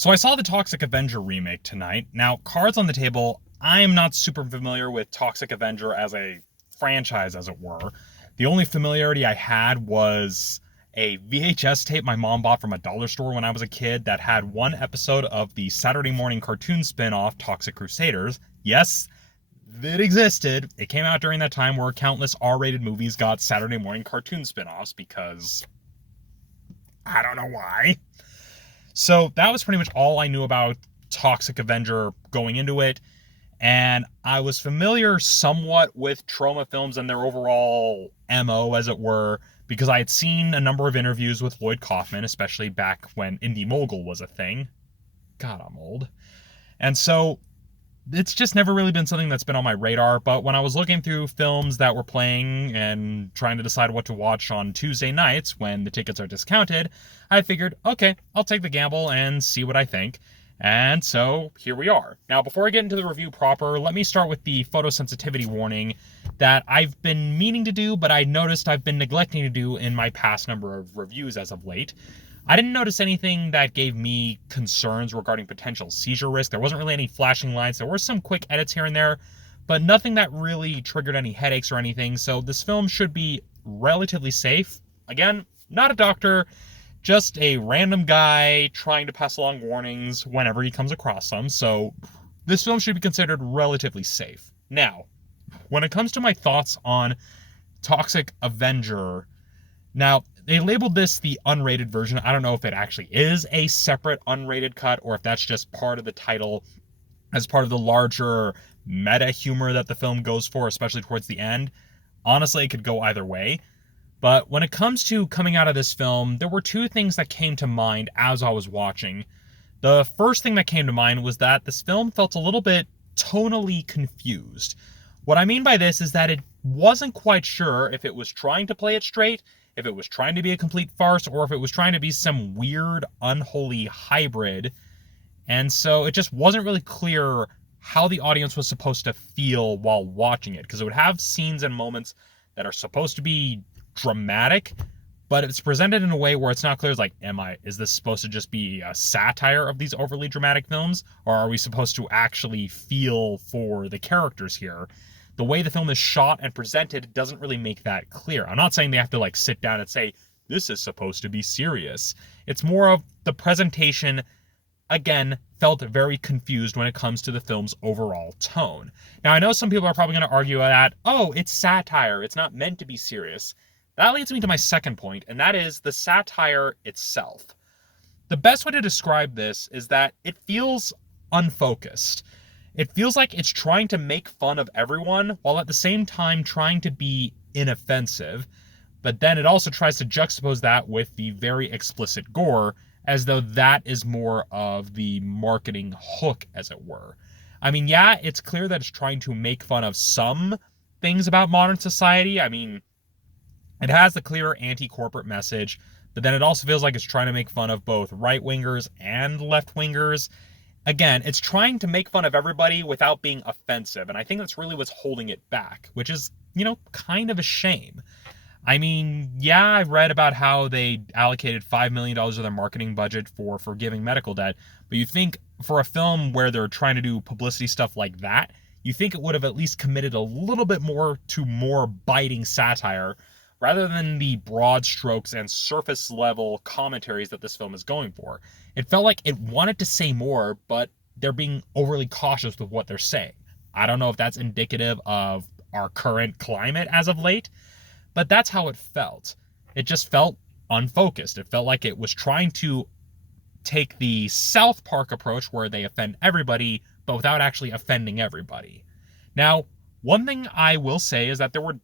So I saw the Toxic Avenger remake tonight. Now, cards on the table, I'm not super familiar with Toxic Avenger as a franchise, as it were. The only familiarity I had was a VHS tape my mom bought from a dollar store when I was a kid that had one episode of the Saturday morning cartoon spin-off Toxic Crusaders. Yes, it existed. It came out during that time where countless R-rated movies got Saturday morning cartoon spin-offs because I don't know why. So that was pretty much all I knew about Toxic Avenger going into it. And I was familiar somewhat with Troma films and their overall MO, as it were, because I had seen a number of interviews with Lloyd Kaufman, especially back when Indie Mogul was a thing. God, I'm old. And so it's just never really been something that's been on my radar. But when I was looking through films that were playing and trying to decide what to watch on Tuesday nights when the tickets are discounted, I figured, okay, I'll take the gamble and see what I think. And so here we are. Now, before I get into the review proper, let me start with the photosensitivity warning that I've been meaning to do, but I noticed I've been neglecting to do in my past number of reviews as of late. I didn't notice anything that gave me concerns regarding potential seizure risk. There wasn't really any flashing lights. There were some quick edits here and there, but nothing that really triggered any headaches or anything. So this film should be relatively safe. Again, not a doctor, just a random guy trying to pass along warnings whenever he comes across them. So this film should be considered relatively safe. Now, when it comes to my thoughts on Toxic Avenger, now, they labeled this the unrated version. I don't know if it actually is a separate unrated cut or if that's just part of the title as part of the larger meta humor that the film goes for, especially towards the end. Honestly, it could go either way. But when it comes to coming out of this film, there were two things that came to mind as I was watching. The first thing that came to mind was that this film felt a little bit tonally confused. What I mean by this is that it wasn't quite sure if it was trying to play it straight, if it was trying to be a complete farce, or if it was trying to be some weird, unholy hybrid. And so it just wasn't really clear how the audience was supposed to feel while watching it, because it would have scenes and moments that are supposed to be dramatic, but it's presented in a way where it's not clear. It's like, is this supposed to just be a satire of these overly dramatic films, or are we supposed to actually feel for the characters here? The way the film is shot and presented doesn't really make that clear. I'm not saying they have to sit down and say, this is supposed to be serious. It's more of the presentation, again, felt very confused when it comes to the film's overall tone. Now, I know some people are probably going to argue that, oh, it's satire, it's not meant to be serious. That leads me to my second point, and that is the satire itself. The best way to describe this is that it feels unfocused. It feels like it's trying to make fun of everyone while at the same time trying to be inoffensive, but then it also tries to juxtapose that with the very explicit gore as though that is more of the marketing hook, as it were. I mean, yeah, it's clear that it's trying to make fun of some things about modern society. I mean, it has the clear anti-corporate message, but then it also feels like it's trying to make fun of both right-wingers and left-wingers. Again, it's trying to make fun of everybody without being offensive, and I think that's really what's holding it back, which is, kind of a shame. I mean, yeah, I've read about how they allocated $5 million of their marketing budget for forgiving medical debt, but you think for a film where they're trying to do publicity stuff like that, you think it would have at least committed a little bit more to more biting satire, rather than the broad strokes and surface level commentaries that this film is going for. It felt like it wanted to say more, but they're being overly cautious with what they're saying. I don't know if that's indicative of our current climate as of late, but that's how it felt. It just felt unfocused. It felt like it was trying to take the South Park approach where they offend everybody, but without actually offending everybody. Now, one thing I will say is that there were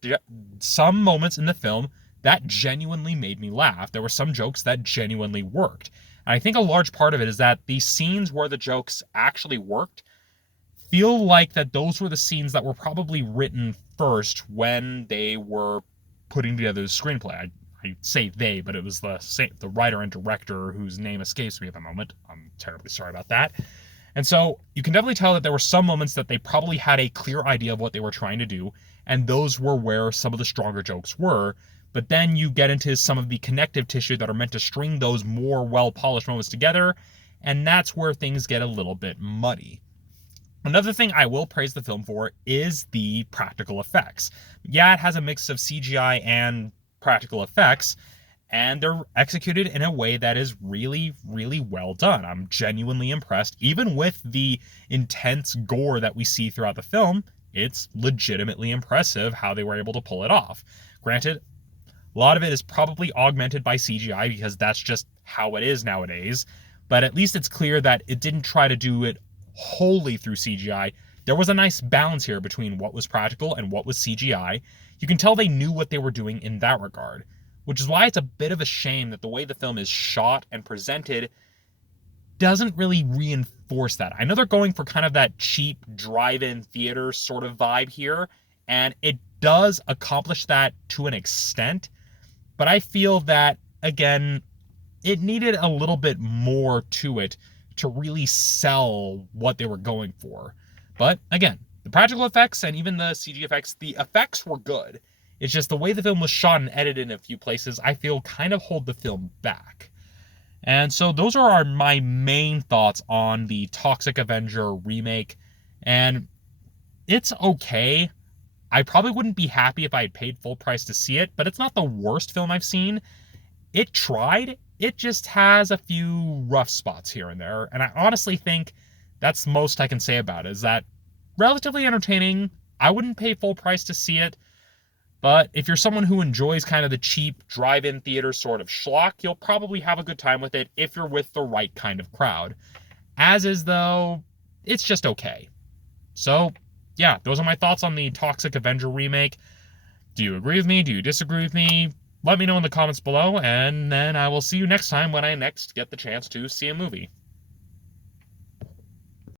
some moments in the film that genuinely made me laugh. There were some jokes that genuinely worked. And I think a large part of it is that the scenes where the jokes actually worked feel like that those were the scenes that were probably written first when they were putting together the screenplay. I say they, but it was the writer and director whose name escapes me at the moment. I'm terribly sorry about that. And so you can definitely tell that there were some moments that they probably had a clear idea of what they were trying to do, and those were where some of the stronger jokes were. But then you get into some of the connective tissue that are meant to string those more well-polished moments together, and that's where things get a little bit muddy. Another thing I will praise the film for is the practical effects. Yeah, it has a mix of CGI and practical effects, and they're executed in a way that is really, really well done. I'm genuinely impressed. Even with the intense gore that we see throughout the film, it's legitimately impressive how they were able to pull it off. Granted, a lot of it is probably augmented by CGI because that's just how it is nowadays, but at least it's clear that it didn't try to do it wholly through CGI. There was a nice balance here between what was practical and what was CGI. You can tell they knew what they were doing in that regard, which is why it's a bit of a shame that the way the film is shot and presented doesn't really reinforce that. I know they're going for kind of that cheap drive-in theater sort of vibe here, and it does accomplish that to an extent, but I feel that, again, it needed a little bit more to it to really sell what they were going for. But again, the practical effects and even the CG effects, the effects were good. It's just the way the film was shot and edited in a few places, I feel kind of hold the film back. And so those are my main thoughts on the Toxic Avenger remake. And it's okay. I probably wouldn't be happy if I had paid full price to see it, but it's not the worst film I've seen. It tried. It just has a few rough spots here and there. And I honestly think that's most I can say about it, is that relatively entertaining. I wouldn't pay full price to see it. But if you're someone who enjoys kind of the cheap drive-in theater sort of schlock, you'll probably have a good time with it if you're with the right kind of crowd. As is, though, it's just okay. So, yeah, those are my thoughts on the Toxic Avenger remake. Do you agree with me? Do you disagree with me? Let me know in the comments below, and then I will see you next time when I next get the chance to see a movie.